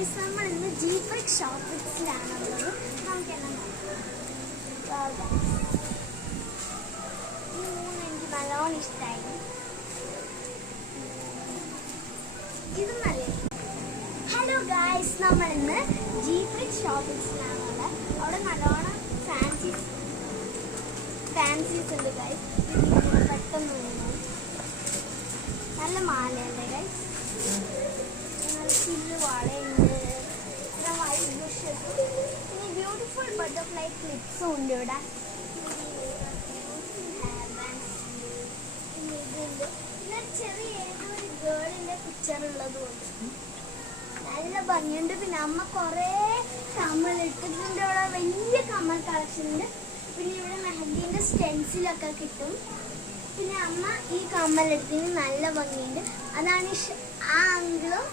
Guys, നമ്മൾ ഇന്ന് ജീപ്രിക് ഷോപ്പിക്സിലാണുള്ളത്. നമുക്കെല്ലാം ഈ മൂന്ന് എനിക്ക് നല്ലോണം ഇഷ്ടമായി. ഇത് നല്ല. ഹലോ ഗൈസ്, നമ്മൾ ഇന്ന് ജീപ്രിക് ഷോപ്പിക്സിലാണുള്ളത്. അവിടെ നല്ലോണം ഫാൻസീസ് ഉണ്ട് ഗൈസ്. പെട്ടെന്ന് വരുന്നത് നല്ല മാലയുണ്ട് ഗൈസ്. ചില്ല് വളയുണ്ട്, പിന്നെ വൈറ്റ് ബുഷസ്, പിന്നെ ബ്യൂട്ടിഫുൾ ബട്ടർഫ്ലൈ ക്ലിപ്സും ഉണ്ട് ഇവിടെ. ഹെയർ ബാൻഡ്സ് ഉണ്ട്, പിന്നെ ഇതുണ്ട്, പിന്നെ ചെറിയ ഏതൊരു ഗേളിൻ്റെ പിക്ചർ ഉള്ളതുകൊണ്ട് നല്ല ഭംഗിയുണ്ട്. പിന്നെ അമ്മ കുറേ കമ്മൽ ഇട്ടിട്ടുണ്ട്. ഇവിടെ വലിയ കമ്മൽ കളക്ഷൻ ഉണ്ട്. പിന്നെ ഇവിടെ മെഹന്തിൻ്റെ സ്റ്റെൻസിലൊക്കെ കിട്ടും. പിന്നെ അമ്മ ഈ കമ്മലെടുത്തിന് നല്ല ഭംഗിയുണ്ട്. അതാണ് ആ അങ്കിളും